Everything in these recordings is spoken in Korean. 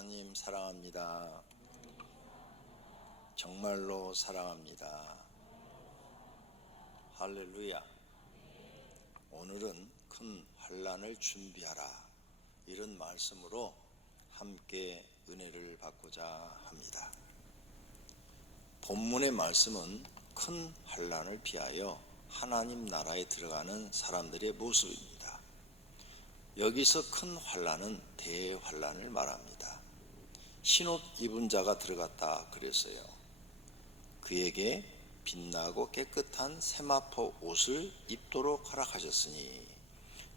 하나님 사랑합니다. 정말로 사랑합니다. 할렐루야. 오늘은 큰 환난을 준비하라, 이런 말씀으로 함께 은혜를 받고자 합니다. 본문의 말씀은 큰 환난을 피하여 하나님 나라에 들어가는 사람들의 모습입니다. 여기서 큰 환난은 대환난을 말합니다. 흰옷 입은 자가 들어갔다 그랬어요. 그에게 빛나고 깨끗한 세마포 옷을 입도록 허락하셨으니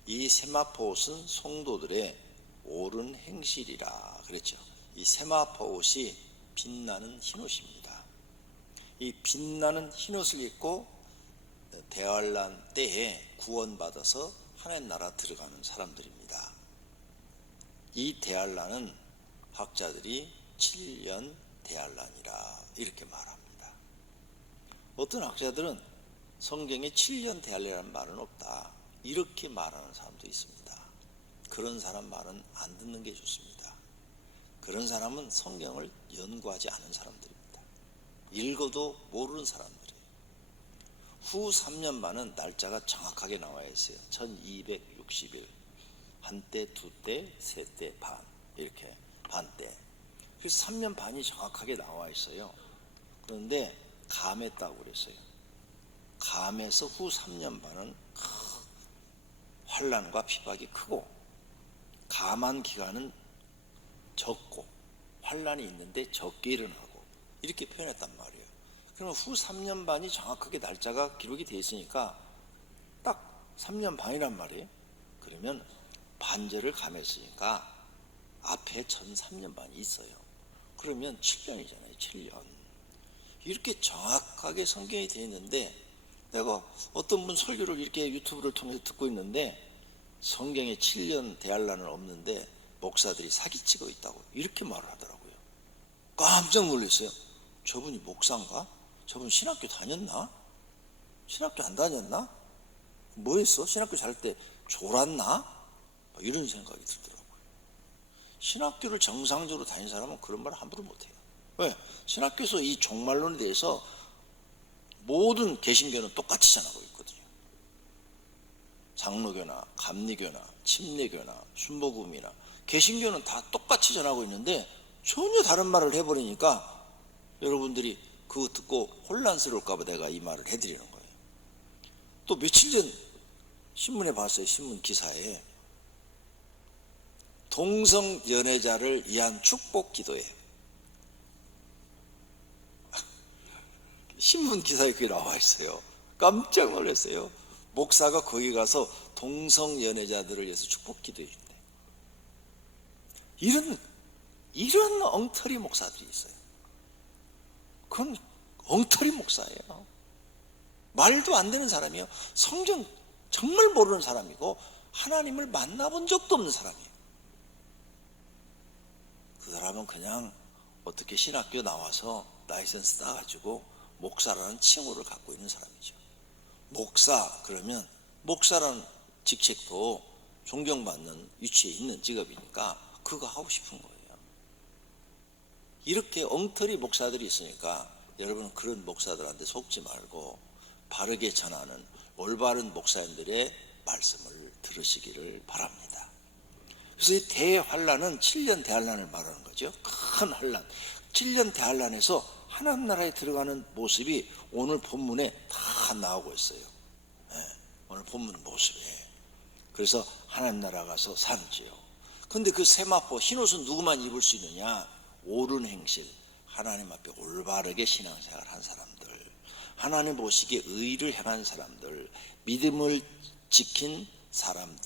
이 세마포 옷은 성도들의 옳은 행실이라 그랬죠. 이 세마포 옷이 빛나는 흰옷입니다. 이 빛나는 흰옷을 입고 대환난 때에 구원받아서 하나님 나라 들어가는 사람들입니다. 이 대환난은 학자들이 7년 대환난이라 이렇게 말합니다. 어떤 학자들은 성경에 7년 대환난이라는 말은 없다, 이렇게 말하는 사람도 있습니다. 그런 사람 말은 안 듣는 게 좋습니다. 그런 사람은 성경을 연구하지 않은 사람들입니다. 읽어도 모르는 사람들이에요. 후 3년 반은 날짜가 정확하게 나와 있어요. 1260일, 한때, 두때, 세때, 반, 이렇게 반때. 그래서 3년 반이 정확하게 나와 있어요. 그런데 감했다고 그랬어요. 감에서 후 3년 반은 환난과 핍박이 크고, 감한 기간은 적고, 환난이 있는데 적게 일어나고, 이렇게 표현했단 말이에요. 그러면 후 3년 반이 정확하게 날짜가 기록이 되어 있으니까 딱 3년 반이란 말이에요. 그러면 반절을 감했으니까 앞에 전 3년 반이 있어요. 그러면 7년이잖아요. 7년. 이렇게 정확하게 성경이 되어 있는데, 내가 어떤 분 설교를 이렇게 유튜브를 통해서 듣고 있는데 성경에 7년 대환난은 없는데 목사들이 사기치고 있다고 이렇게 말을 하더라고요. 깜짝 놀랐어요. 저분이 목사인가? 저분 신학교 다녔나? 신학교 안 다녔나? 뭐 했어? 신학교 잘 때 졸았나? 이런 생각이 들더라고요. 신학교를 정상적으로 다닌 사람은 그런 말 함부로 못해요. 왜? 신학교에서 이 종말론에 대해서 모든 개신교는 똑같이 전하고 있거든요. 장로교나 감리교나 침례교나 순복음이나 개신교는 다 똑같이 전하고 있는데 전혀 다른 말을 해버리니까 여러분들이 그거 듣고 혼란스러울까 봐 내가 이 말을 해드리는 거예요. 또 며칠 전 신문에 봤어요. 신문 기사에 동성 연애자를 위한 축복 기도회, 신문 기사에 그게 나와 있어요. 깜짝 놀랐어요. 목사가 거기 가서 동성 연애자들을 위해서 축복 기도해 준대. 이런 엉터리 목사들이 있어요. 그건 엉터리 목사예요. 말도 안 되는 사람이에요. 성경 정말 모르는 사람이고 하나님을 만나본 적도 없는 사람이에요. 그 사람은 그냥 어떻게 신학교 나와서 라이선스 따가지고 목사라는 칭호를 갖고 있는 사람이죠. 목사 그러면 목사라는 직책도 존경받는 위치에 있는 직업이니까 그거 하고 싶은 거예요. 이렇게 엉터리 목사들이 있으니까 여러분은 그런 목사들한테 속지 말고 바르게 전하는 올바른 목사님들의 말씀을 들으시기를 바랍니다. 그래서 이 대환난은 7년 대환난을 말하는 거죠. 큰 환난, 7년 대환난에서 하나님 나라에 들어가는 모습이 오늘 본문에 다 나오고 있어요. 네, 오늘 본문 모습에. 그래서 하나님 나라 가서 살지요. 근데 그 세마포 흰옷은 누구만 입을 수 있느냐? 옳은 행실, 하나님 앞에 올바르게 신앙생활 한 사람들, 하나님 보시기에 의를 행한 사람들, 믿음을 지킨 사람을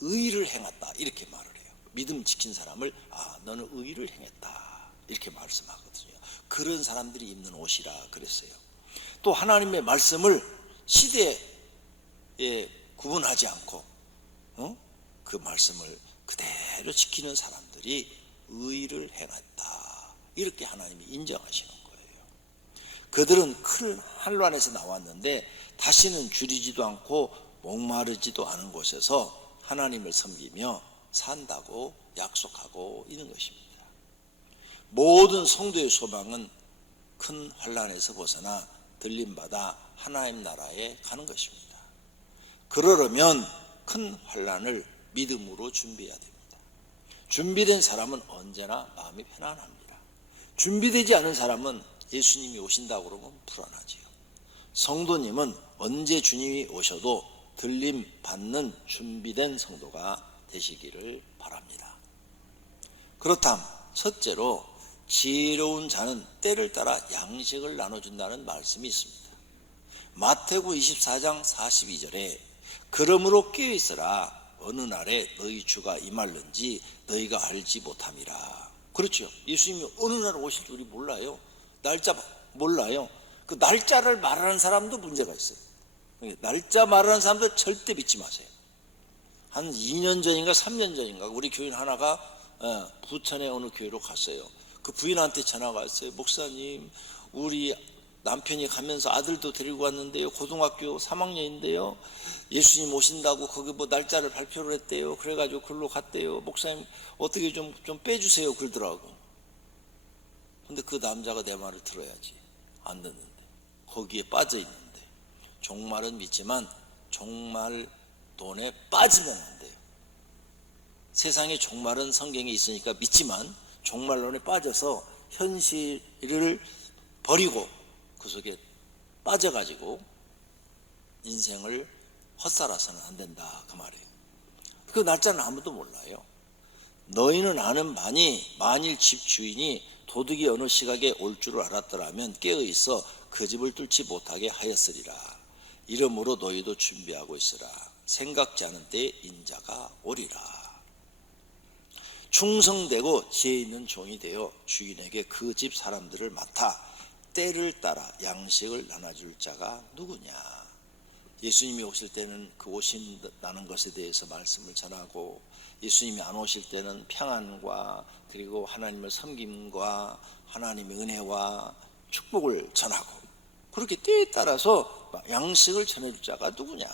의를 행했다, 이렇게 말을 해요. 믿음 지킨 사람을 너는 의를 행했다, 이렇게 말씀하거든요. 그런 사람들이 입는 옷이라 그랬어요. 또 하나님의 말씀을 시대에 구분하지 않고 그 말씀을 그대로 지키는 사람들이 의를 행했다, 이렇게 하나님이 인정하시는 거예요. 그들은 큰 환난에서 나왔는데 다시는 줄이지도 않고 목마르지도 않은 곳에서 하나님을 섬기며 산다고 약속하고 있는 것입니다. 모든 성도의 소망은 큰 환난에서 벗어나 들림받아 하나님 나라에 가는 것입니다. 그러려면 큰 환난을 믿음으로 준비해야 됩니다. 준비된 사람은 언제나 마음이 편안합니다. 준비되지 않은 사람은 예수님이 오신다고 그러면 불안하지요. 성도님은 언제 주님이 오셔도 들림 받는 준비된 성도가 되시기를 바랍니다. 그렇다면 첫째로 지혜로운 자는 때를 따라 양식을 나눠준다는 말씀이 있습니다. 마태복음 24장 42절에 그러므로 깨어있으라 어느 날에 너희 주가 임할는지 너희가 알지 못함이라. 그렇죠. 예수님이 어느 날 오실 줄 우리 몰라요. 날짜 몰라요. 그 날짜를 말하는 사람도 문제가 있어요. 날짜 말하는 사람도 절대 믿지 마세요. 한 2년 전인가 3년 전인가 우리 교인 하나가 부천에 어느 교회로 갔어요. 그 부인한테 전화가 왔어요. 목사님, 우리 남편이 가면서 아들도 데리고 왔는데요, 고등학교 3학년인데요, 예수님 오신다고 거기 뭐 날짜를 발표를 했대요. 그래가지고 글로 갔대요. 목사님 어떻게 좀 빼주세요 그러더라고. 근데 그 남자가 내 말을 들어야지. 안 듣는데, 거기에 빠져 있는데. 종말은 믿지만 종말 돈에 빠지면 안 돼요. 세상에 종말은 성경에 있으니까 믿지만 종말론에 빠져서 현실을 버리고 그 속에 빠져가지고 인생을 헛살아서는 안 된다, 그 말이에요. 그 날짜는 아무도 몰라요. 너희는 아는 바니 만일 집 주인이 도둑이 어느 시각에 올 줄을 알았더라면 깨어있어 그 집을 뚫지 못하게 하였으리라. 이러므로 너희도 준비하고 있으라. 생각지 않은 때에 인자가 오리라. 충성되고 지혜 있는 종이 되어 주인에게 그 집 사람들을 맡아 때를 따라 양식을 나눠줄 자가 누구냐. 예수님이 오실 때는 그 오신다는 것에 대해서 말씀을 전하고, 예수님이 안 오실 때는 평안과 그리고 하나님을 섬김과 하나님의 은혜와 축복을 전하고, 그렇게 때에 따라서 양식을 전해줄 자가 누구냐.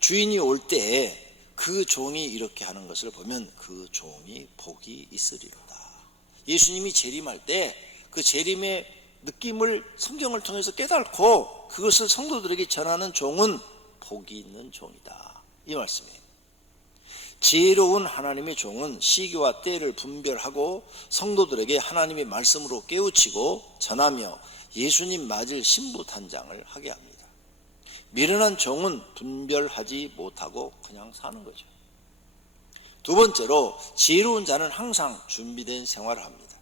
주인이 올 때 그 종이 이렇게 하는 것을 보면 그 종이 복이 있으리로다. 예수님이 재림할 때 그 재림의 느낌을 성경을 통해서 깨닫고 그것을 성도들에게 전하는 종은 복이 있는 종이다, 이 말씀이에요. 지혜로운 하나님의 종은 시기와 때를 분별하고 성도들에게 하나님의 말씀으로 깨우치고 전하며 예수님 맞을 신부탄장을 하게 합니다. 미련한 종은 분별하지 못하고 그냥 사는 거죠. 두 번째로 지혜로운 자는 항상 준비된 생활을 합니다.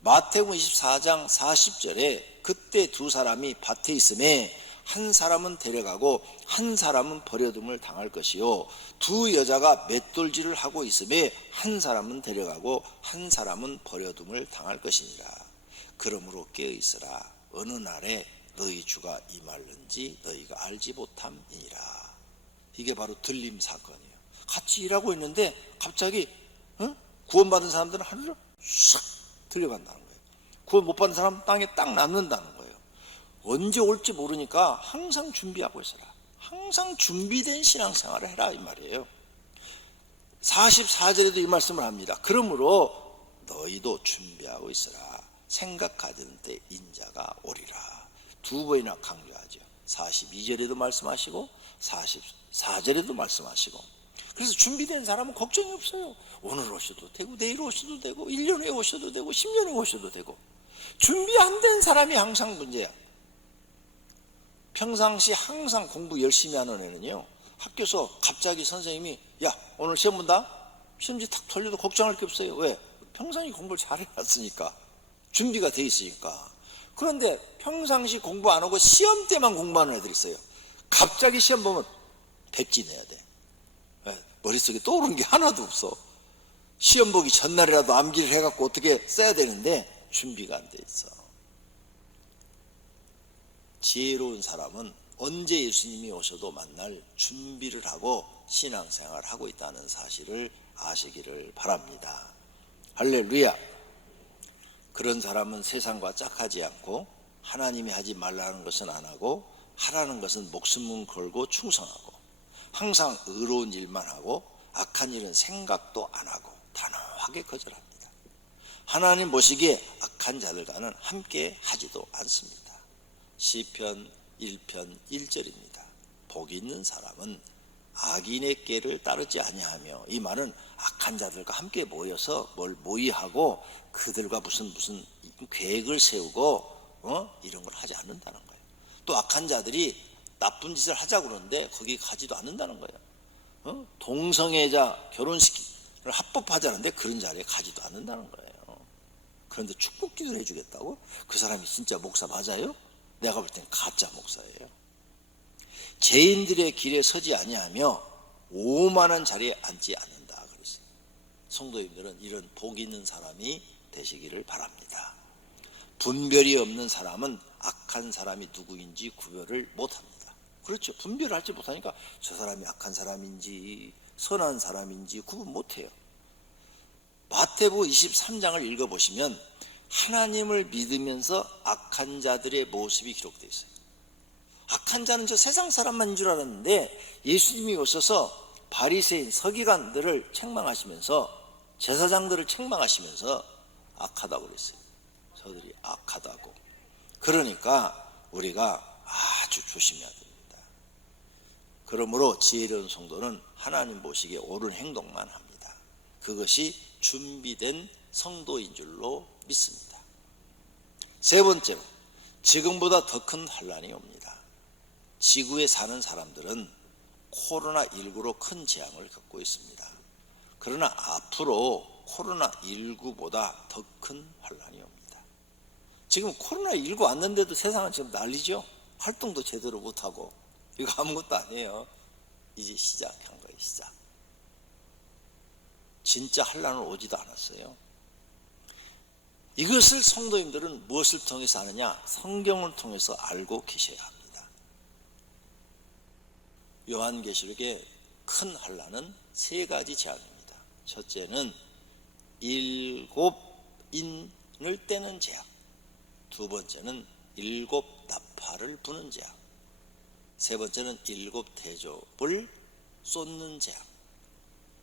마태복음 24장 40절에 그때 두 사람이 밭에 있음에 한 사람은 데려가고 한 사람은 버려둠을 당할 것이요, 두 여자가 맷돌질을 하고 있음에 한 사람은 데려가고 한 사람은 버려둠을 당할 것이니라. 그러므로 깨어있으라. 어느 날에 너희 주가 임할는지 너희가 알지 못함이니라. 이게 바로 들림 사건이에요. 같이 일하고 있는데 갑자기 구원받은 사람들은 하늘로 싹 들려간다는 거예요. 구원 못 받은 사람은 땅에 딱 남는다는 거예요. 언제 올지 모르니까 항상 준비하고 있어라. 항상 준비된 신앙생활을 해라, 이 말이에요. 44절에도 이 말씀을 합니다. 그러므로 너희도 준비하고 있어라. 생각하던 때 인자가 오리라. 두 번이나 강조하죠. 42절에도 말씀하시고 44절에도 말씀하시고. 그래서 준비된 사람은 걱정이 없어요. 오늘 오셔도 되고 내일 오셔도 되고 1년 후에 오셔도 되고 10년 후에 오셔도 되고. 준비 안 된 사람이 항상 문제야. 평상시 항상 공부 열심히 하는 애는요, 학교에서 갑자기 선생님이 야 오늘 시험 본다? 시험지 탁 돌려도 걱정할 게 없어요. 왜? 평상시 공부를 잘해놨으니까, 준비가 돼 있으니까. 그런데 평상시 공부 안 하고 시험 때만 공부하는 애들이 있어요. 갑자기 시험 보면 백지내야 돼. 머릿속에 떠오르는 게 하나도 없어. 시험 보기 전날이라도 암기를 해갖고 어떻게 써야 되는데 준비가 안 돼 있어. 지혜로운 사람은 언제 예수님이 오셔도 만날 준비를 하고 신앙생활을 하고 있다는 사실을 아시기를 바랍니다. 할렐루야. 그런 사람은 세상과 짝하지 않고 하나님이 하지 말라는 것은 안 하고 하라는 것은 목숨을 걸고 충성하고 항상 의로운 일만 하고 악한 일은 생각도 안 하고 단호하게 거절합니다. 하나님 보시기에 악한 자들과는 함께 하지도 않습니다. 시편 1편 1절입니다. 복 있는 사람은 악인의 꾀를 따르지 아니하며, 이 말은 악한 자들과 함께 모여서 뭘 모의하고 그들과 무슨 계획을 세우고 이런 걸 하지 않는다는 거예요. 또 악한 자들이 나쁜 짓을 하자고 그러는데 거기 가지도 않는다는 거예요. 동성애자 결혼식을 합법하자는데 그런 자리에 가지도 않는다는 거예요. 그런데 축복 기도를 해주겠다고? 그 사람이 진짜 목사 맞아요? 내가 볼 땐 가짜 목사예요. 죄인들의 길에 서지 아니하며 오만한 자리에 앉지 않는다 그랬어요. 성도님들은 이런 복 있는 사람이 되시기를 바랍니다. 분별이 없는 사람은 악한 사람이 누구인지 구별을 못합니다. 그렇죠. 분별을 하지 못하니까 저 사람이 악한 사람인지 선한 사람인지 구분 못해요. 마태복음 23장을 읽어보시면 하나님을 믿으면서 악한 자들의 모습이 기록되어 있어요. 악한 자는 저 세상 사람만인 줄 알았는데 예수님이 오셔서 바리새인 서기관들을 책망하시면서, 제사장들을 책망하시면서 악하다고 그랬어요. 저들이 악하다고. 그러니까 우리가 아주 조심해야 됩니다. 그러므로 지혜로운 성도는 하나님 보시기에 옳은 행동만 합니다. 그것이 준비된 성도인 줄로 믿습니다. 세 번째로, 지금보다 더 큰 환난이 옵니다. 지구에 사는 사람들은 코로나19로 큰 재앙을 겪고 있습니다. 그러나 앞으로 코로나19보다 더 큰 환난이 옵니다. 지금 코로나19 왔는데도 세상은 지금 난리죠. 활동도 제대로 못하고 이거 아무것도 아니에요. 이제 시작한 거예요. 시작. 진짜 환난은 오지도 않았어요. 이것을 성도님들은 무엇을 통해서 아느냐? 성경을 통해서 알고 계셔야 합니다. 요한계시록의 큰 환난은 세 가지 재앙입니다. 첫째는 7인을 떼는 재앙, 두 번째는 7 나팔을 부는 재앙, 세 번째는 7 대접을 쏟는 재앙.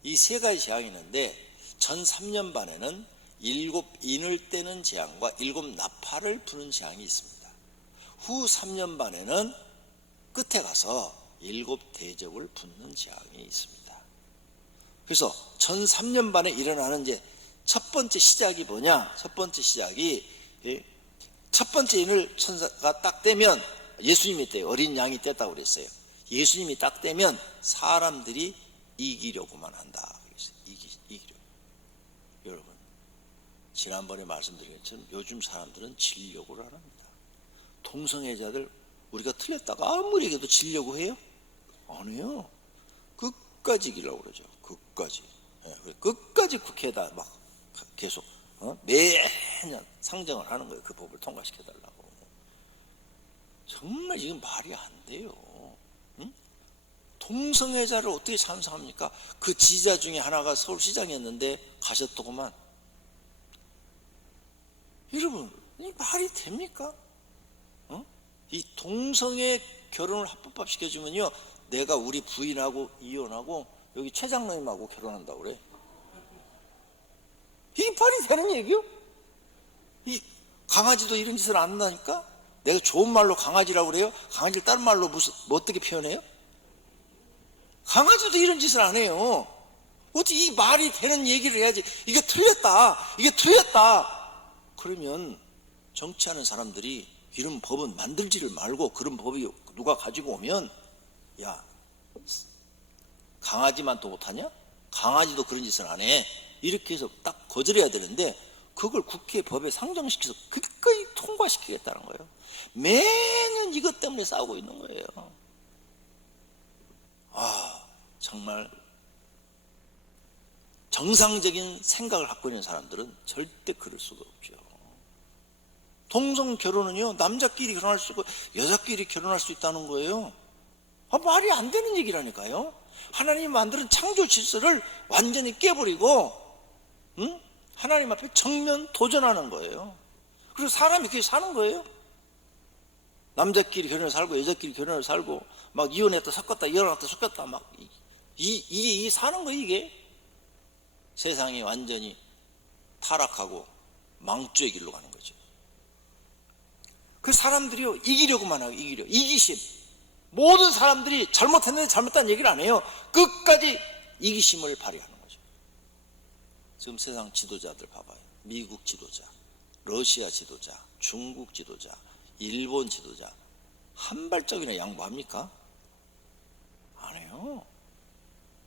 이 세 가지 재앙이 있는데 전 3년 반에는 7인을 떼는 재앙과 7 나팔을 부는 재앙이 있습니다. 후 3년 반에는 끝에 가서 7 대접을 붓는 재앙이 있습니다. 그래서 전 3년 반에 일어나는 이제 첫 번째 시작이 뭐냐? 첫 번째 시작이 첫 번째 인을 천사가 딱 떼면, 예수님이 떼요. 어린 양이 뗐다고 그랬어요. 예수님이 딱 떼면 사람들이 이기려고만 한다 그랬어요. 이기려. 여러분, 지난번에 말씀드린 것처럼 요즘 사람들은 지려고 합니다. 동성애자들 우리가 틀렸다가 아무리 얘기해도 지려고 해요? 아니요. 끝까지 이기려고 그러죠. 끝까지. 끝까지 국회에다 막 계속 매년 상정을 하는 거예요. 그 법을 통과시켜달라고. 정말 이건 말이 안 돼요. 응? 동성애자를 어떻게 찬성합니까? 그 지자 중에 하나가 서울시장이었는데 가셨더구만. 여러분, 이 말이 됩니까? 이 동성애 결혼을 합법화 시켜주면요, 내가 우리 부인하고 이혼하고 여기 최 장로님하고 결혼한다고 그래. 이게 말이 되는 얘기요? 이 강아지도 이런 짓을 안 한다니까? 내가 좋은 말로 강아지라고 그래요? 강아지를 다른 말로 뭐 어떻게 표현해요? 강아지도 이런 짓을 안 해요. 어떻게 이 말이 되는 얘기를 해야지. 이게 틀렸다. 이게 틀렸다. 그러면 정치하는 사람들이 이런 법은 만들지를 말고, 그런 법이 누가 가지고 오면, 야, 강아지만 또 못하냐? 강아지도 그런 짓을 안 해. 이렇게 해서 딱 거절해야 되는데 그걸 국회 법에 상정시켜서 기꺼이 통과시키겠다는 거예요. 매년 이것 때문에 싸우고 있는 거예요. 정말 정상적인 생각을 갖고 있는 사람들은 절대 그럴 수가 없죠. 동성 결혼은요, 남자끼리 결혼할 수 있고 여자끼리 결혼할 수 있다는 거예요. 말이 안 되는 얘기라니까요. 하나님이 만드는 창조 질서를 완전히 깨버리고, 하나님 앞에 정면 도전하는 거예요. 그리고 사람이 그렇게 사는 거예요. 남자끼리 결혼을 살고 여자끼리 결혼을 살고, 막 이혼했다 섞었다 이혼했다 섞었다 막 이 사는 거예요, 이게. 세상이 완전히 타락하고 망주의 길로 가는 거죠. 그 사람들이요, 이기려고만 하고, 이기심. 모든 사람들이 잘못했는데 잘못한 얘기를 안 해요. 끝까지 이기심을 발휘하는 거죠. 지금 세상 지도자들 봐봐요. 미국 지도자, 러시아 지도자, 중국 지도자, 일본 지도자, 한 발짝이나 양보합니까? 안 해요.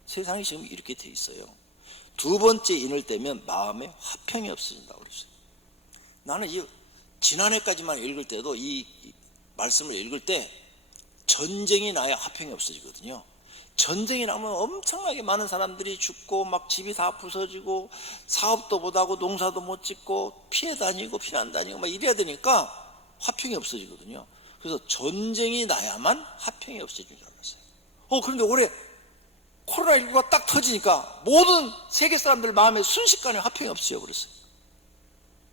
세상이 지금 이렇게 돼 있어요. 두 번째 인을 떼면 마음에 화평이 없어진다고 그랬어요. 나는 지난해까지만 읽을 때도 이 말씀을 읽을 때 전쟁이 나야 화평이 없어지거든요. 전쟁이 나면 엄청나게 많은 사람들이 죽고 막 집이 다 부서지고 사업도 못하고 농사도 못 짓고 피해 다니고 피난 다니고 막 이래야 되니까 화평이 없어지거든요. 그래서 전쟁이 나야만 화평이 없어지는 줄 알았어요. 그런데 올해 코로나19가 딱 터지니까 모든 세계 사람들 마음에 순식간에 화평이 없어져 버렸어요.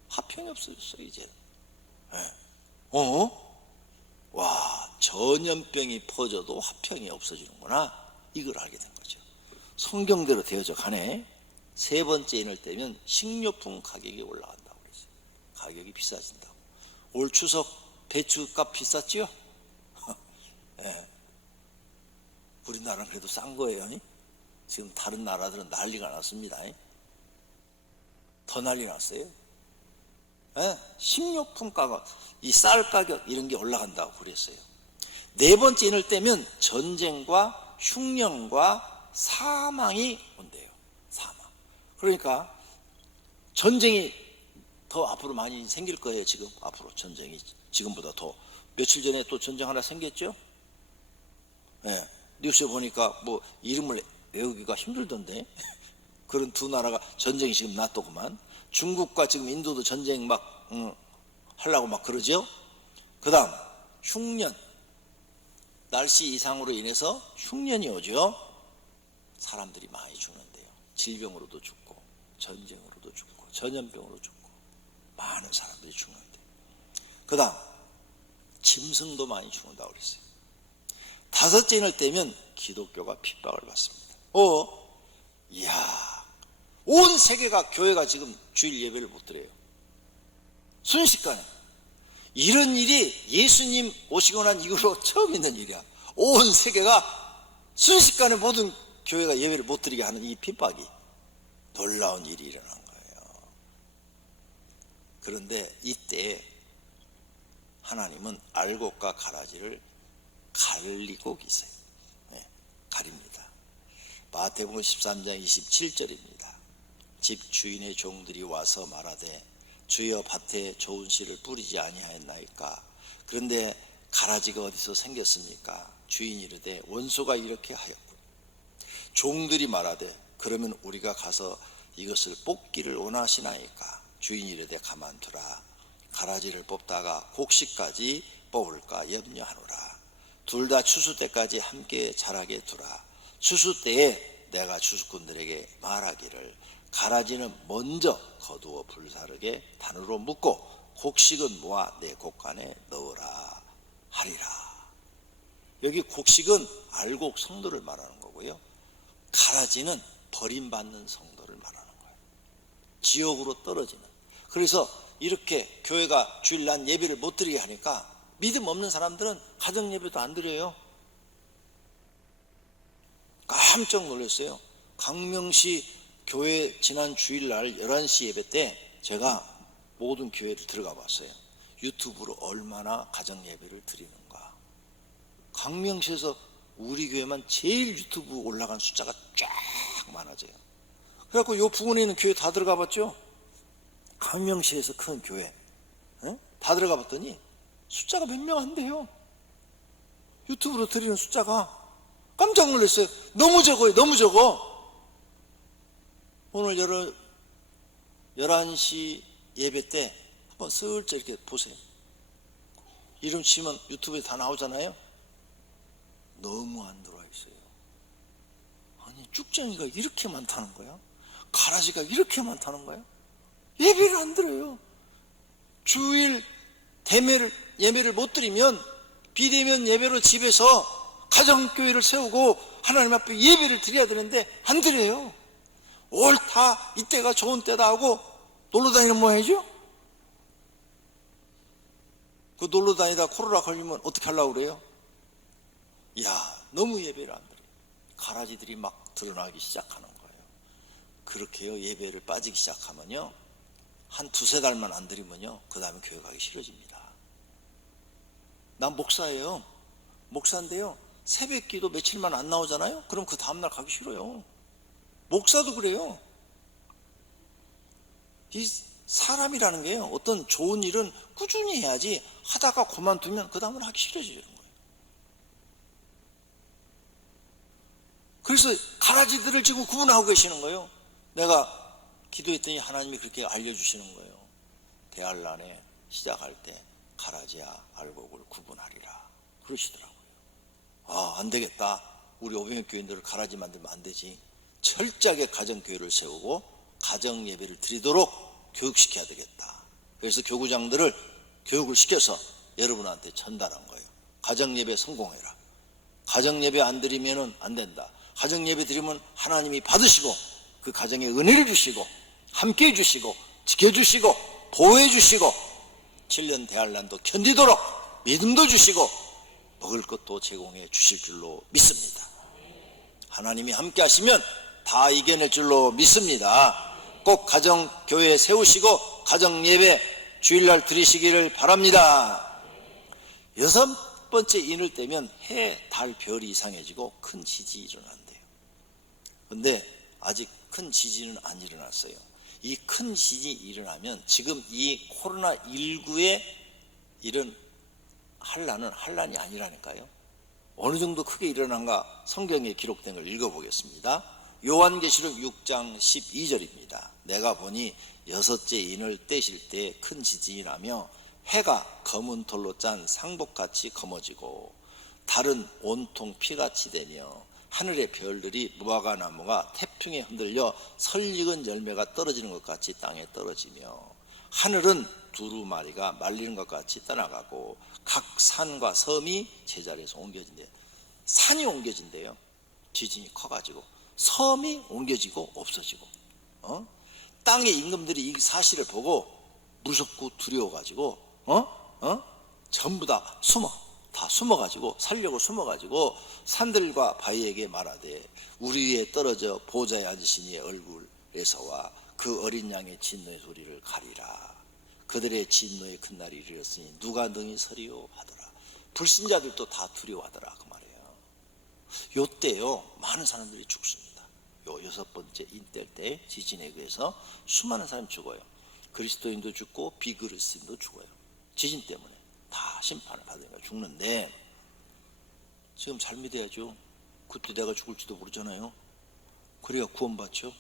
화평이 없어졌어요, 이제. 와, 전염병이 퍼져도 화평이 없어지는구나. 이걸 알게 된 거죠. 성경대로 되어져 가네. 세 번째 인을 떼면 식료품 가격이 올라간다고 그랬어요. 가격이 비싸진다고. 올 추석 배추값 비쌌지요? 네. 우리나라는 그래도 싼 거예요. 지금 다른 나라들은 난리가 났습니다. 더 난리 났어요. 식료품 가격, 이 쌀 가격 이런 게 올라간다고 그랬어요. 네 번째 인을 떼면 전쟁과 흉년과 사망이 온대요. 사망. 그러니까 전쟁이 더 앞으로 많이 생길 거예요. 지금 앞으로 전쟁이 지금보다 더. 며칠 전에 또 전쟁 하나 생겼죠. 뉴스에 보니까 뭐 이름을 외우기가 힘들던데 그런 두 나라가 전쟁이 지금 났더구만. 중국과 지금 인도도 전쟁 막 하려고 막 그러죠. 그 다음 흉년, 날씨 이상으로 인해서 흉년이 오죠. 사람들이 많이 죽는데요. 질병으로도 죽고 전쟁으로도 죽고 전염병으로 죽고 많은 사람들이 죽는데, 그 다음 짐승도 많이 죽는다고 그랬어요. 다섯째 인을 떼면 기독교가 핍박을 받습니다. 이야, 온 세계가 교회가 지금 주일 예배를 못 드려요. 순식간에. 이런 일이 예수님 오시고 난 이후로 처음 있는 일이야. 온 세계가 순식간에 모든 교회가 예배를 못 드리게 하는 이 핍박이 놀라운 일이 일어난 거예요. 그런데 이때 하나님은 알곡과 가라지를 가리고 계세요. 가립니다. 마태복음 13장 27절입니다. 집 주인의 종들이 와서 말하되 주여 밭에 좋은 씨를 뿌리지 아니하였나이까. 그런데 가라지가 어디서 생겼습니까? 주인이 이르되 원수가 이렇게 하였군. 종들이 말하되 그러면 우리가 가서 이것을 뽑기를 원하시나이까. 주인이 이르되 가만두라. 가라지를 뽑다가 곡식까지 뽑을까 염려하노라. 둘 다 추수 때까지 함께 자라게 두라. 추수 때에 내가 주수꾼들에게 말하기를 가라지는 먼저 거두어 불사르게 단으로 묶고 곡식은 모아 내 곡간에 넣으라 하리라. 여기 곡식은 알곡 성도를 말하는 거고요, 가라지는 버림받는 성도를 말하는 거예요. 지옥으로 떨어지는. 그래서 이렇게 교회가 주일날 예배를 못 드리게 하니까 믿음 없는 사람들은 가정 예배도 안 드려요. 깜짝 놀랐어요. 강명시 교회 지난 주일날 11시 예배 때 제가 모든 교회를 들어가 봤어요. 유튜브로 얼마나 가정 예배를 드리는가. 강명시에서 우리 교회만 제일 유튜브 올라간 숫자가 쫙 많아져요. 그래갖고 요 부근에 있는 교회 다 들어가 봤죠. 강명시에서 큰 교회 다 들어가 봤더니 숫자가 몇 명 안 돼요. 유튜브로 드리는 숫자가. 깜짝 놀랐어요. 너무 적어요. 너무 적어. 오늘 11시 예배 때 한번 슬쩍 이렇게 보세요. 이름 치면 유튜브에 다 나오잖아요. 너무 안 들어와 있어요. 아니, 쭉정이가 이렇게 많다는 거야? 가라지가 이렇게 많다는 거야? 예배를 안 드려요. 주일 예배를 못 드리면 비대면 예배로 집에서 가정교회를 세우고 하나님 앞에 예배를 드려야 되는데 안 드려요. 옳다, 이때가 좋은 때다 하고 놀러 다니는 모양이죠. 그 놀러 다니다 코로나 걸리면 어떻게 하려고 그래요? 야, 너무 예배를 안 드려요. 가라지들이 막 드러나기 시작하는 거예요. 그렇게요, 예배를 빠지기 시작하면요, 한 두세 달만 안 드리면요, 그 다음에 교회 가기 싫어집니다. 난 목사예요. 목사인데요, 새벽 기도 며칠만 안 나오잖아요? 그럼 그 다음날 가기 싫어요. 목사도 그래요. 이 사람이라는 게요, 어떤 좋은 일은 꾸준히 해야지 하다가 그만두면 그 다음은 하기 싫어지는 거예요. 그래서 가라지들을 지금 구분하고 계시는 거예요. 내가 기도했더니 하나님이 그렇게 알려주시는 거예요. 대할란에 시작할 때 가라지와 알곡을 구분하리라 그러시더라고요. 아, 안 되겠다. 우리 오병역 교인들을 가라지 만들면 안 되지. 철저하게 가정교회를 세우고 가정예배를 드리도록 교육시켜야 되겠다. 그래서 교구장들을 교육을 시켜서 여러분한테 전달한 거예요. 가정예배 성공해라. 가정예배 안 드리면 안 된다. 가정예배 드리면 하나님이 받으시고 그 가정에 은혜를 주시고 함께 해주시고 지켜주시고 보호해주시고 7년 대할란도 견디도록 믿음도 주시고 먹을 것도 제공해 주실 줄로 믿습니다. 하나님이 함께 하시면 다 이겨낼 줄로 믿습니다. 꼭 가정교회 세우시고 가정예배 주일날 드리시기를 바랍니다. 6번째 인을 떼면 해, 달, 별이 이상해지고 큰 지진이 일어난대요. 근데 아직 큰 지진은 안 일어났어요. 이 큰 지진이 일어나면 지금 이 코로나19의 이런 한란은 한란이 아니라니까요. 어느 정도 크게 일어난가 성경에 기록된 걸 읽어보겠습니다. 요한계시록 6장 12절입니다. 내가 보니 6째 인을 떼실 때 큰 지진이 나며 해가 검은 돌로 짠 상복같이 검어지고 달은 온통 피같이 되며 하늘의 별들이 무화과 나무가 태풍에 흔들려 설익은 열매가 떨어지는 것 같이 땅에 떨어지며 하늘은 두루마리가 말리는 것 같이 떠나가고 각 산과 섬이 제자리에서 옮겨진대요. 산이 옮겨진대요. 지진이 커가지고 섬이 옮겨지고 없어지고 땅의 임금들이 이 사실을 보고 무섭고 두려워가지고 전부 다 숨어가지고 살려고 숨어가지고 산들과 바위에게 말하되 우리 위에 떨어져 보좌에 앉으신 이의 얼굴에서와 그 어린 양의 진노의 소리를 가리라. 그들의 진노의 큰 날이 이르렀으니 누가 능히 서리요 하더라. 불신자들도 다 두려워하더라 그 말이에요. 요때요 많은 사람들이 죽습니다. 요 6번째 인 뗄 때 지진에 의해서 수많은 사람이 죽어요. 그리스도인도 죽고 비그리스도인도 죽어요. 지진 때문에 다 심판을 받으니까 죽는데 지금 잘 믿어야죠. 그때 내가 죽을지도 모르잖아요. 그래야 구원받죠.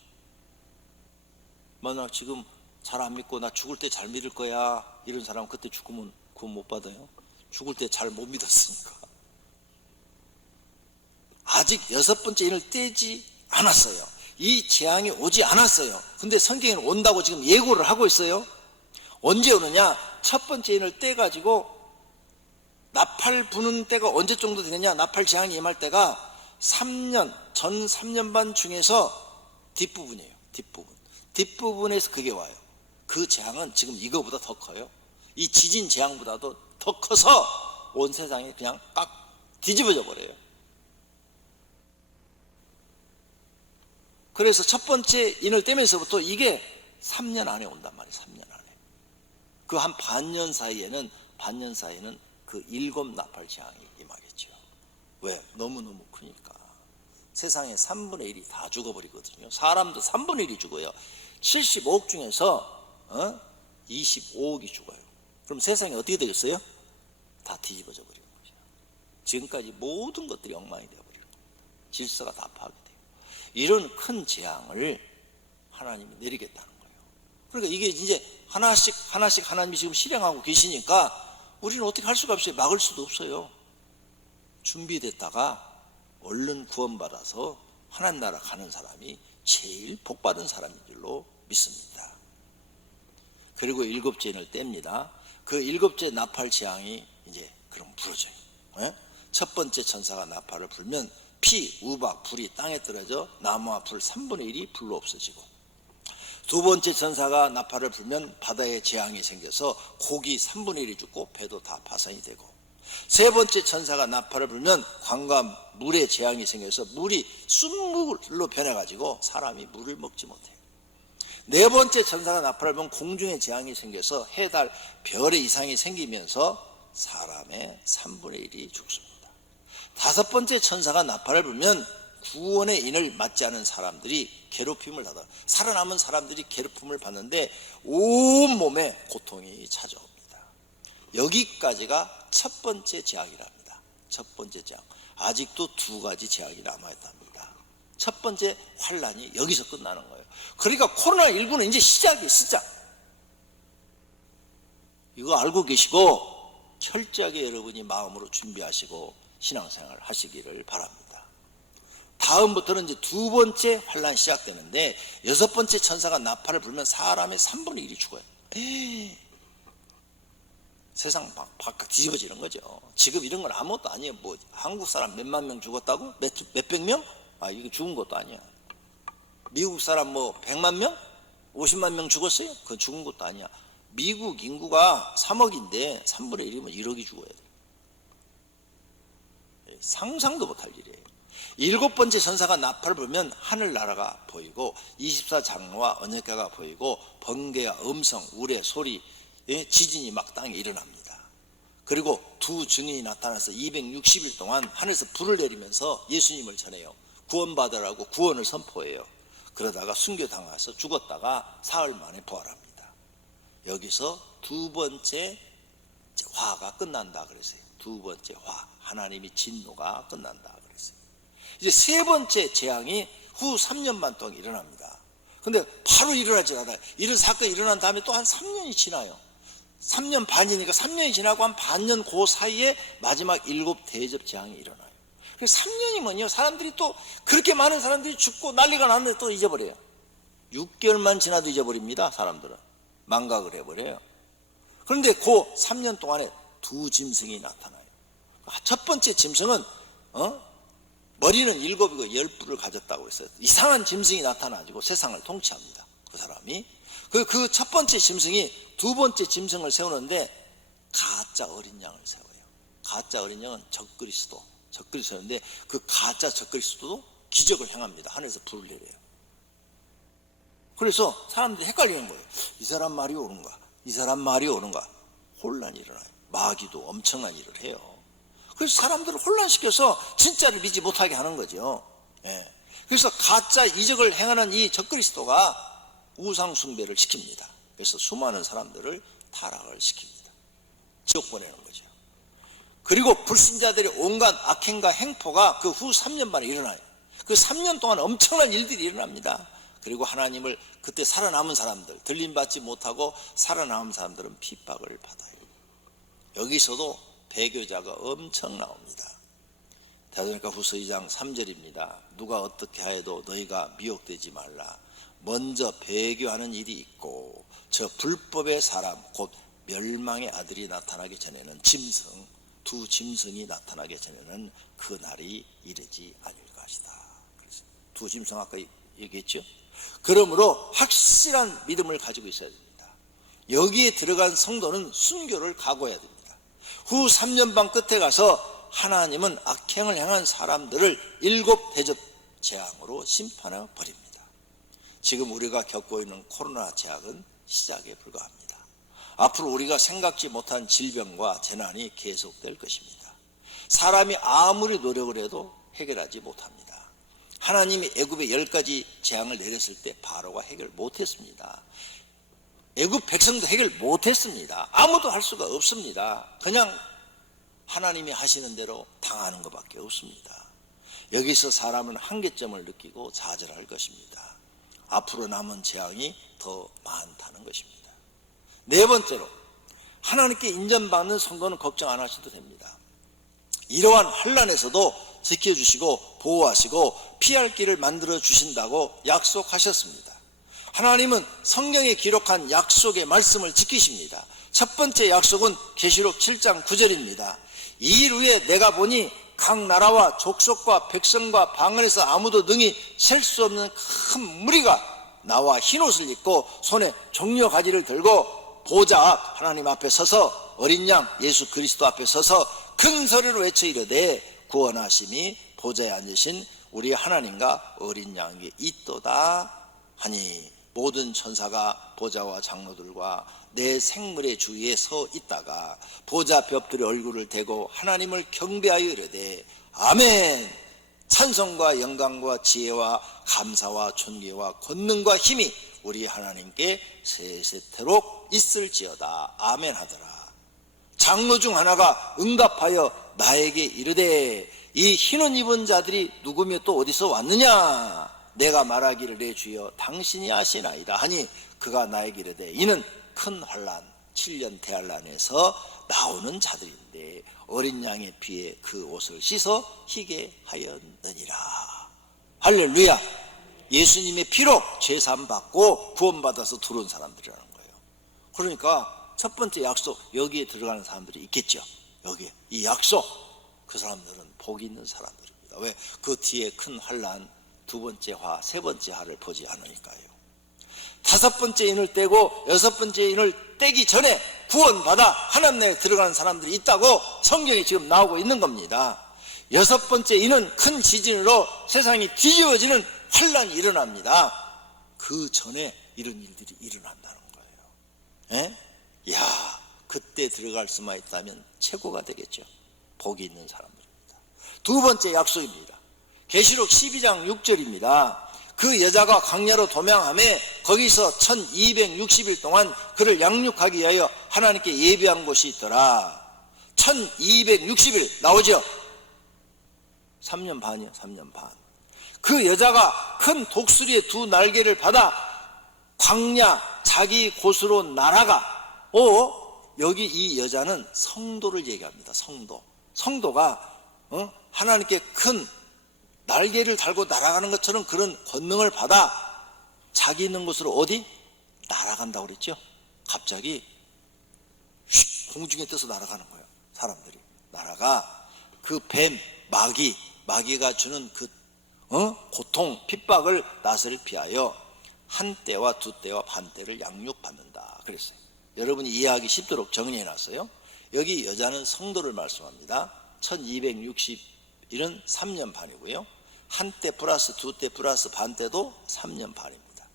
만약 지금 잘 안 믿고 나 죽을 때 잘 믿을 거야 이런 사람은 그때 죽으면 구원 못 받아요. 죽을 때 잘 못 믿었으니까. 아직 6번째 인을 떼지 않았어요. 이 재앙이 오지 않았어요. 근데 성경에는 온다고 지금 예고를 하고 있어요. 언제 오느냐? 첫 번째 인을 떼가지고 나팔 부는 때가 언제 정도 되느냐? 나팔 재앙이 임할 때가 3년, 전 3년 반 중에서 뒷부분이에요. 뒷부분에서 그게 와요. 그 재앙은 지금 이거보다 더 커요. 이 지진 재앙보다도 더 커서 온 세상이 그냥 딱 뒤집어져 버려요. 그래서 첫 번째 인을 떼면서부터 이게 3년 안에 온단 말이에요. 3년 안에. 그 한 반년 사이에는 그 7 나팔 재앙이 임하겠죠. 왜? 너무너무 크니까. 세상에 3분의 1이 다 죽어버리거든요. 사람도 3분의 1이 죽어요. 75억 중에서 25억이 죽어요. 그럼 세상이 어떻게 되겠어요? 다 뒤집어져 버리는 거죠. 지금까지 모든 것들이 엉망이 되어버리는 거예요. 질서가 다 파괴돼요. 이런 큰 재앙을 하나님이 내리겠다는 거예요. 그러니까 이게 이제 하나씩 하나님이 지금 실행하고 계시니까 우리는 어떻게 할 수가 없어요. 막을 수도 없어요. 준비됐다가 얼른 구원받아서 하나님 나라 가는 사람이 제일 복받은 사람인 줄로 믿습니다. 그리고 7째 인을 뗍니다. 그 7째 나팔 재앙이 이제 그럼 부러져요. 첫 번째 천사가 나팔을 불면 피, 우박, 불이 땅에 떨어져 나무와 풀 3분의 1이 불로 없어지고, 두 번째 천사가 나팔을 불면 바다에 재앙이 생겨서 고기 3분의 1이 죽고 배도 다 파손이 되고, 세 번째 천사가 나팔을 불면 강과 물에 재앙이 생겨서 물이 순물로 변해가지고 사람이 물을 먹지 못해요. 네 번째 천사가 나팔을 불면 공중에 재앙이 생겨서 해, 달, 별의 이상이 생기면서 사람의 3분의 1이 죽습니다. 다섯 번째 천사가 나팔을 불면 구원의 인을 맞지 않은 사람들이 괴롭힘을 받아, 살아남은 사람들이 괴롭힘을 받는데 온몸에 고통이 찾아옵니다. 여기까지가 첫 번째 재앙이랍니다. 첫 번째 재앙. 아직도 두 가지 재앙이 남아있답니다. 첫 번째 환란이 여기서 끝나는 거예요. 그러니까 코로나19는 이제 시작이에요. 시작. 이거 알고 계시고 철저하게 여러분이 마음으로 준비하시고 신앙생활 하시기를 바랍니다. 다음부터는 이제 두 번째 환란이 시작되는데, 여섯 번째 천사가 나팔을 불면 사람의 3분의 1이 죽어요. 세상 바깥 뒤집어지는 거죠. 지금 이런 건 아무것도 아니에요. 뭐 한국 사람 몇만 명 죽었다고? 몇백 명? 이거 죽은 것도 아니야. 미국 사람 뭐 100만 명? 50만 명 죽었어요? 그건 죽은 것도 아니야. 미국 인구가 3억인데 3분의 1이면 1억이 죽어야 돼. 상상도 못할 일이에요. 일곱 번째 천사가 나팔을 불면 하늘나라가 보이고 24장로와 언약궤가 보이고 번개와 음성, 우레, 소리, 지진이 막 땅에 일어납니다. 그리고 두 증인이 나타나서 260일 동안 하늘에서 불을 내리면서 예수님을 전해요. 구원받으라고 구원을 선포해요. 그러다가 순교당해서 죽었다가 사흘 만에 부활합니다. 여기서 두 번째 화가 끝난다 그랬어요. 두 번째 화, 하나님이 진노가 끝난다 그랬어요. 이제 세 번째 재앙이 후 3년 반 동안 일어납니다. 근데 바로 일어나지 않아요. 이런 사건이 일어난 다음에 또 한 3년이 지나요. 3년 반이니까 3년이 지나고 한 반년 그 사이에 마지막 7 대접 재앙이 일어나요. 그래서 3년이면요, 사람들이 또 그렇게 많은 사람들이 죽고 난리가 났는데 또 잊어버려요. 6개월만 지나도 잊어버립니다. 사람들은 망각을 해버려요. 그런데 그 3년 동안에 두 짐승이 나타나요. 첫 번째 짐승은 머리는 7이고 10뿔을 가졌다고 했어요. 이상한 짐승이 나타나가지고 세상을 통치합니다. 그 사람이. 그 첫 번째 짐승이 두 번째 짐승을 세우는데 가짜 어린 양을 세워요. 가짜 어린 양은 적그리스도 세우는데 그 가짜 적그리스도도 기적을 행합니다. 하늘에서 불을 내려요. 그래서 사람들이 헷갈리는 거예요. 이 사람 말이 옳은가? 이 사람 말이 옳은가? 혼란이 일어나요. 마귀도 엄청난 일을 해요. 그래서 사람들을 혼란시켜서 진짜를 믿지 못하게 하는 거죠. 그래서 가짜 이적을 행하는 이 적그리스도가 우상 숭배를 시킵니다. 그래서 수많은 사람들을 타락을 시킵니다. 지옥 보내는 거죠. 그리고 불신자들의 온갖 악행과 행포가 그 후 3년 만에 일어나요. 그 3년 동안 엄청난 일들이 일어납니다. 그리고 하나님을 그때 살아남은 사람들, 들림받지 못하고 살아남은 사람들은 핍박을 받아요. 여기서도 배교자가 엄청 나옵니다. 데살로니가 후서 2장 3절입니다. 누가 어떻게 하여도 너희가 미혹되지 말라. 먼저 배교하는 일이 있고 저 불법의 사람 곧 멸망의 아들이 나타나기 전에는 두 짐승이 나타나기 전에는 그 날이 이르지 아닐 것이다. 두 짐승 아까 얘기했죠. 그러므로 확실한 믿음을 가지고 있어야 됩니다. 여기에 들어간 성도는 순교를 각오해야 됩니다. 후 3년 반 끝에 가서 하나님은 악행을 행한 사람들을 7 대접 재앙으로 심판해 버립니다. 지금 우리가 겪고 있는 코로나 재앙은 시작에 불과합니다. 앞으로 우리가 생각지 못한 질병과 재난이 계속될 것입니다. 사람이 아무리 노력을 해도 해결하지 못합니다. 하나님이 애굽에 10가지 재앙을 내렸을 때 바로가 해결 못했습니다. 애굽 백성도 해결 못했습니다. 아무도 할 수가 없습니다. 그냥 하나님이 하시는 대로 당하는 것밖에 없습니다. 여기서 사람은 한계점을 느끼고 좌절할 것입니다. 앞으로 남은 재앙이 더 많다는 것입니다. 네 번째로, 하나님께 인정받는 성도는 걱정 안 하셔도 됩니다. 이러한 환난에서도 지켜주시고 보호하시고 피할 길을 만들어 주신다고 약속하셨습니다. 하나님은 성경에 기록한 약속의 말씀을 지키십니다. 첫 번째 약속은 계시록 7장 9절입니다. 이 일 후에 내가 보니 각 나라와 족속과 백성과 방언에서 아무도 능히 셀 수 없는 큰 무리가 나와 흰옷을 입고 손에 종려 가지를 들고 보좌 앞 하나님 앞에 서서 어린 양 예수 그리스도 앞에 서서 큰 소리로 외쳐 이르되 구원하심이 보좌에 앉으신 우리 하나님과 어린 양에게 있도다 하니 모든 천사가 보좌와 장로들과 내 생물의 주위에 서 있다가 보좌 벽들의 얼굴을 대고 하나님을 경배하여 이르되 아멘. 찬송과 영광과 지혜와 감사와 존귀와 권능과 힘이 우리 하나님께 세세토록 있을지어다. 아멘 하더라. 장로 중 하나가 응답하여 나에게 이르되 이 흰옷 입은 자들이 누구며 또 어디서 왔느냐? 내가 말하기를 내 주여 당신이 아시나이다 하니 그가 나에게 이르되 이는 큰 환난 7년 대환란에서 나오는 자들인데 어린 양의 피에 그 옷을 씻어 희게 하였느니라. 할렐루야. 예수님의 피로 죄사함 받고 구원받아서 들어온 사람들이라는 거예요. 그러니까 첫 번째 약속, 여기에 들어가는 사람들이 있겠죠. 여기에 이 약속, 그 사람들은 복이 있는 사람들입니다. 왜? 그 뒤에 큰 환난, 두 번째 화, 세 번째 화를 보지 않으니까요. 다섯 번째 인을 떼고 여섯 번째 인을 떼기 전에 구원받아 하나님 나라에 들어가는 사람들이 있다고 성경이 지금 나오고 있는 겁니다. 여섯 번째 인은 큰 지진으로 세상이 뒤집어지는 환란이 일어납니다. 그 전에 이런 일들이 일어난다는 거예요. 예? 야, 그때 들어갈 수만 있다면 최고가 되겠죠. 복이 있는 사람들입니다. 두 번째 약속입니다. 계시록 12장 6절입니다. 그 여자가 광야로 도망하며 거기서 1260일 동안 그를 양육하기 위하여 하나님께 예비한 곳이 있더라. 1260일 나오죠? 3년 반이요. 3년 반. 그 여자가 큰 독수리의 두 날개를 받아 광야 자기 곳으로 날아가. 여기 이 여자는 성도를 얘기합니다. 성도가 하나님께 큰 날개를 달고 날아가는 것처럼 그런 권능을 받아 자기 있는 곳으로 어디? 날아간다고 그랬죠. 갑자기 공중에 떠서 날아가는 거예요. 사람들이 날아가 그 뱀, 마귀가 주는 그 고통, 핍박을 낯을 피하여 한 때와 두 때와 반 때를 양육받는다 그랬어요. 여러분이 이해하기 쉽도록 정리해놨어요. 여기 여자는 성도를 말씀합니다. 1260일은 3년 반이고요. 한 때 플러스 두 때 플러스 반 때도 3년 반입니다.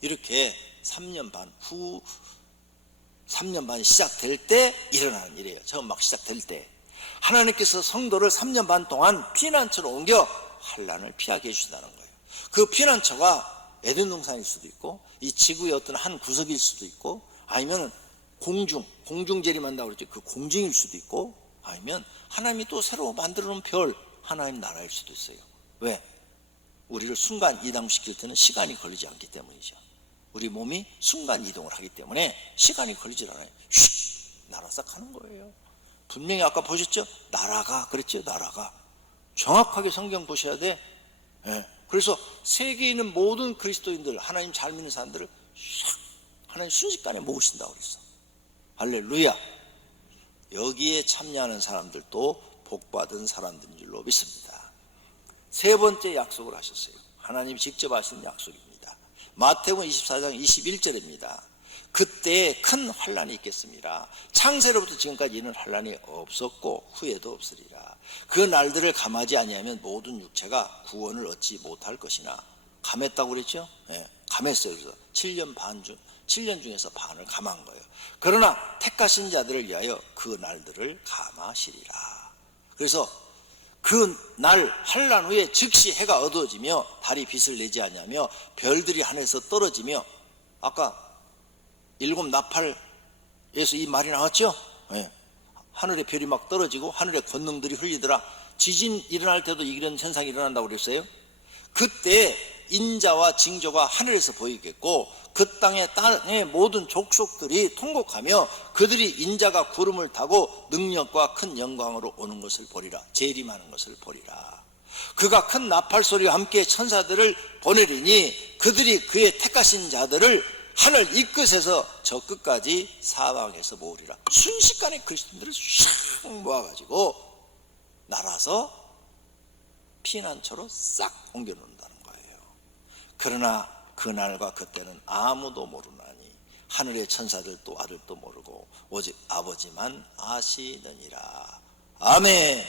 이렇게 3년 반 후 3년 반이 시작될 때 일어나는 일이에요. 처음 막 시작될 때 하나님께서 성도를 3년 반 동안 피난처로 옮겨 환난을 피하게 해주신다는 거예요. 그 피난처가 에덴 동산일 수도 있고 이 지구의 어떤 한 구석일 수도 있고 아니면 공중 재림한다고 그랬죠. 그 공중일 수도 있고 아니면 하나님이 또 새로 만들어 놓은 별 하나님 나라일 수도 있어요. 왜? 우리를 순간 이동시킬 때는 시간이 걸리지 않기 때문이죠. 우리 몸이 순간 이동을 하기 때문에 시간이 걸리질 않아요. 슉 날아서 가는 거예요. 분명히 아까 보셨죠? 날아가 그랬죠. 날아가. 정확하게 성경 보셔야 돼. 그래서 세계에 있는 모든 그리스도인들, 하나님 잘 믿는 사람들을 샥 하나님 순식간에 모으신다고 그랬어. 할렐루야. 여기에 참여하는 사람들도 복받은 사람들인 줄로 믿습니다. 세 번째 약속을 하셨어요. 하나님이 직접 하신 약속입니다. 마태복음 24장 21절입니다. 그때 큰 환난이 있겠습니다. 창세로부터 지금까지 이런 환난이 없었고 후에도 없으리라. 그 날들을 감하지 아니하면 모든 육체가 구원을 얻지 못할 것이나. 감했다고 그랬죠? 감했어요. 그래서 7년 중에서 반을 감한 거예요. 그러나 택하신 자들을 위하여 그 날들을 감하시리라. 그래서 그 날 환난 후에 즉시 해가 어두워지며 달이 빛을 내지 아니하며 별들이 하늘에서 떨어지며 아까 일곱 나팔에서 이 말이 나왔죠? 하늘에 별이 막 떨어지고 하늘에 권능들이 흘리더라. 지진 일어날 때도 이런 현상이 일어난다고 그랬어요. 그때 인자와 징조가 하늘에서 보이겠고 그 땅의 모든 족속들이 통곡하며 그들이 인자가 구름을 타고 능력과 큰 영광으로 오는 것을 보리라. 재림하는 것을 보리라. 그가 큰 나팔 소리와 함께 천사들을 보내리니 그들이 그의 택하신 자들을 하늘 이 끝에서 저 끝까지 사방에서 모으리라. 순식간에 그리스도인들을 샥 모아가지고 날아서 피난처로 싹 옮겨놓는다는 거예요. 그러나 그날과 그때는 아무도 모르나니 하늘의 천사들도 아들도 모르고 오직 아버지만 아시느니라. 아멘.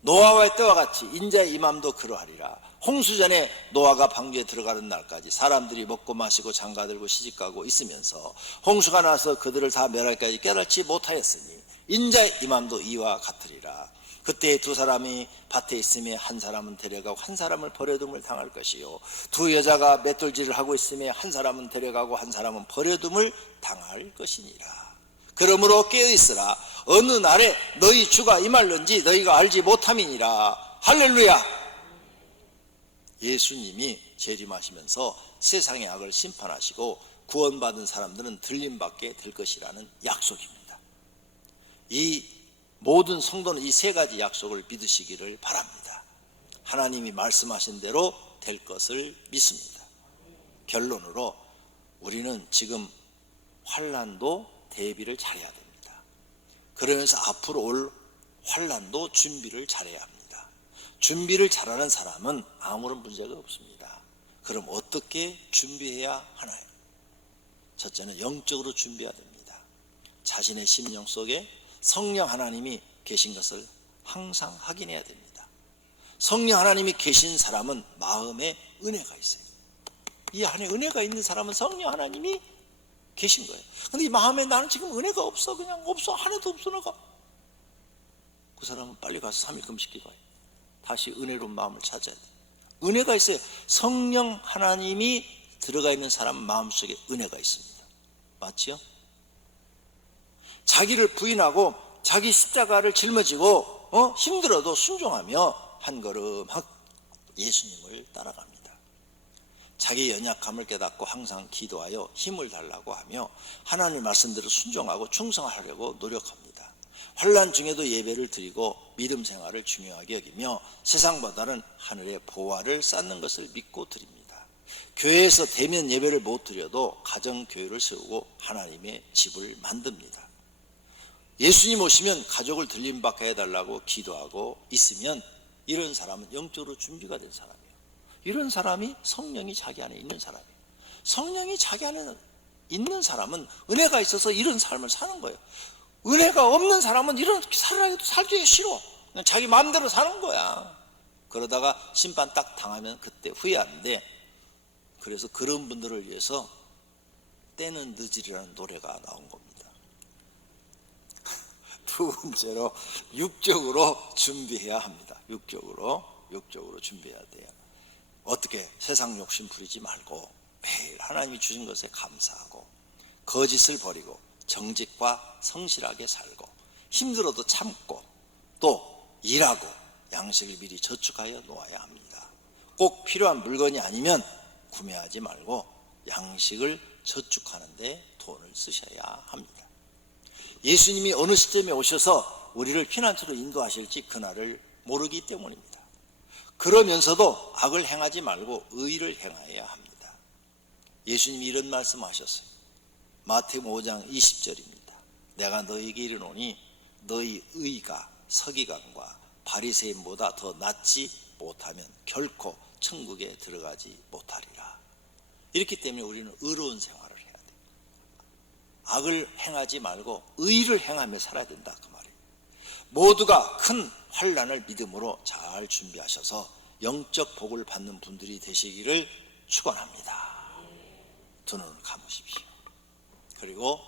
노아의 때와 같이 인자의 임함도 그러하리라. 홍수전에 노아가 방주에 들어가는 날까지 사람들이 먹고 마시고 장가들고 시집가고 있으면서 홍수가 나서 그들을 다 멸할까지 깨닫지 못하였으니 인자의 임함도 이와 같으리라. 그때 두 사람이 밭에 있음에 한 사람은 데려가고 한 사람을 버려둠을 당할 것이요, 두 여자가 맷돌질을 하고 있음에 한 사람은 데려가고 한 사람은 버려둠을 당할 것이니라. 그러므로 깨어있으라. 어느 날에 너희 주가 임할는지 너희가 알지 못함이니라. 할렐루야. 예수님이 재림하시면서 세상의 악을 심판하시고 구원받은 사람들은 들림받게 될 것이라는 약속입니다. 이 모든 성도는 이 세 가지 약속을 믿으시기를 바랍니다. 하나님이 말씀하신 대로 될 것을 믿습니다. 결론으로 우리는 지금 환난도 대비를 잘해야 됩니다. 그러면서 앞으로 올 환난도 준비를 잘해야 합니다. 준비를 잘하는 사람은 아무런 문제가 없습니다. 그럼 어떻게 준비해야 하나요? 첫째는 영적으로 준비해야 됩니다. 자신의 심령 속에 성령 하나님이 계신 것을 항상 확인해야 됩니다. 성령 하나님이 계신 사람은 마음에 은혜가 있어요. 이 안에 은혜가 있는 사람은 성령 하나님이 계신 거예요. 근데 이 마음에 나는 지금 은혜가 없어, 그냥 없어, 하나도 없어 내가. 그 사람은 빨리 가서 3일 금식기도 해요. 다시 은혜로운 마음을 찾아야 돼요. 은혜가 있어요. 성령 하나님이 들어가 있는 사람 마음속에 은혜가 있습니다. 맞지요? 자기를 부인하고 자기 십자가를 짊어지고 힘들어도 순종하며 한 걸음 예수님을 따라갑니다. 자기 연약함을 깨닫고 항상 기도하여 힘을 달라고 하며 하나님의 말씀대로 순종하고 충성하려고 노력합니다. 환난 중에도 예배를 드리고 믿음 생활을 중요하게 여기며 세상보다는 하늘의 보화를 쌓는 것을 믿고 드립니다. 교회에서 대면 예배를 못 드려도 가정교회를 세우고 하나님의 집을 만듭니다. 예수님 오시면 가족을 들림받게 해달라고 기도하고 있으면 이런 사람은 영적으로 준비가 된 사람이에요. 이런 사람이 성령이 자기 안에 있는 사람이에요. 성령이 자기 안에 있는 사람은 은혜가 있어서 이런 삶을 사는 거예요. 은혜가 없는 사람은 이렇게 살기 싫어. 그냥 자기 마음대로 사는 거야. 그러다가 심판 딱 당하면 그때 후회하는데, 그래서 그런 분들을 위해서 때는 늦으리라는 노래가 나온 겁니다. 두 번째로 육적으로 준비해야 합니다. 육적으로 준비해야 돼요. 어떻게? 세상 욕심 부리지 말고 매일 하나님이 주신 것에 감사하고 거짓을 버리고 정직과 성실하게 살고 힘들어도 참고 또 일하고 양식을 미리 저축하여 놓아야 합니다. 꼭 필요한 물건이 아니면 구매하지 말고 양식을 저축하는 데 돈을 쓰셔야 합니다. 예수님이 어느 시점에 오셔서 우리를 피난처로 인도하실지 그날을 모르기 때문입니다. 그러면서도 악을 행하지 말고 의를 행하여야 합니다. 예수님이 이런 말씀하셨어요. 마태복음 5장 20절입니다. 내가 너희에게 이르노니 너희 의가 서기관과 바리새인보다 더 낫지 못하면 결코 천국에 들어가지 못하리라. 이렇기 때문에 우리는 의로운 생활을 해야 돼요. 악을 행하지 말고 의를 행하며 살아야 된다, 그 말이에요. 모두가 큰 환난을 믿음으로 잘 준비하셔서 영적 복을 받는 분들이 되시기를 축원합니다. 두 눈을 감으십시오. 그리고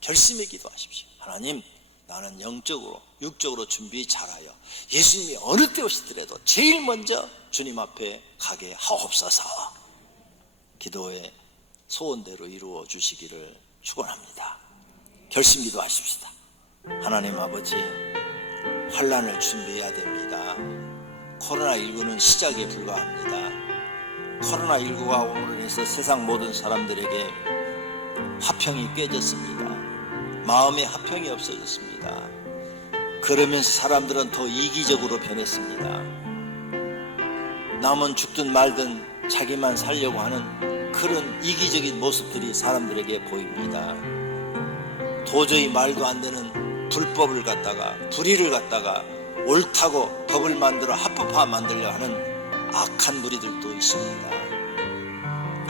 결심의 기도하십시오. 하나님, 나는 영적으로 육적으로 준비 잘하여 예수님이 어느 때 오시더라도 제일 먼저 주님 앞에 가게 하옵소서. 기도의 소원대로 이루어 주시기를 축원합니다. 결심 기도하십시다. 하나님 아버지, 환난을 준비해야 됩니다. 코로나19는 시작에 불과합니다. 코로나19가 오므로 인해서 세상 모든 사람들에게 화평이 깨졌습니다. 마음의 화평이 없어졌습니다. 그러면서 사람들은 더 이기적으로 변했습니다. 남은 죽든 말든 자기만 살려고 하는 그런 이기적인 모습들이 사람들에게 보입니다. 도저히 말도 안 되는 불법을 갖다가, 불의를 갖다가 옳다고 법을 만들어 합법화 만들려 하는 악한 무리들도 있습니다.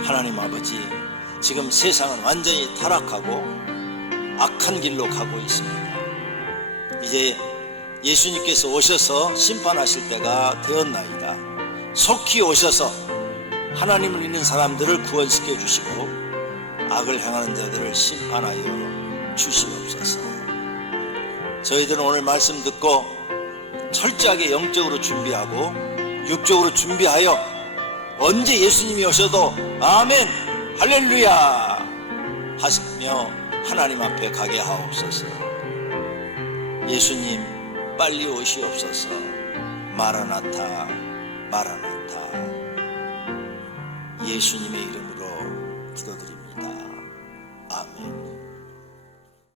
하나님 아버지, 지금 세상은 완전히 타락하고 악한 길로 가고 있습니다. 이제 예수님께서 오셔서 심판하실 때가 되었나이다. 속히 오셔서 하나님을 믿는 사람들을 구원시켜 주시고 악을 행하는 자들을 심판하여 주시옵소서. 저희들은 오늘 말씀 듣고 철저하게 영적으로 준비하고 육적으로 준비하여 언제 예수님이 오셔도 아멘 할렐루야 하시며 하나님 앞에 가게 하옵소서. 예수님 빨리 오시옵소서. 마라나타 마라나타. 예수님의 이름으로 기도드립니다.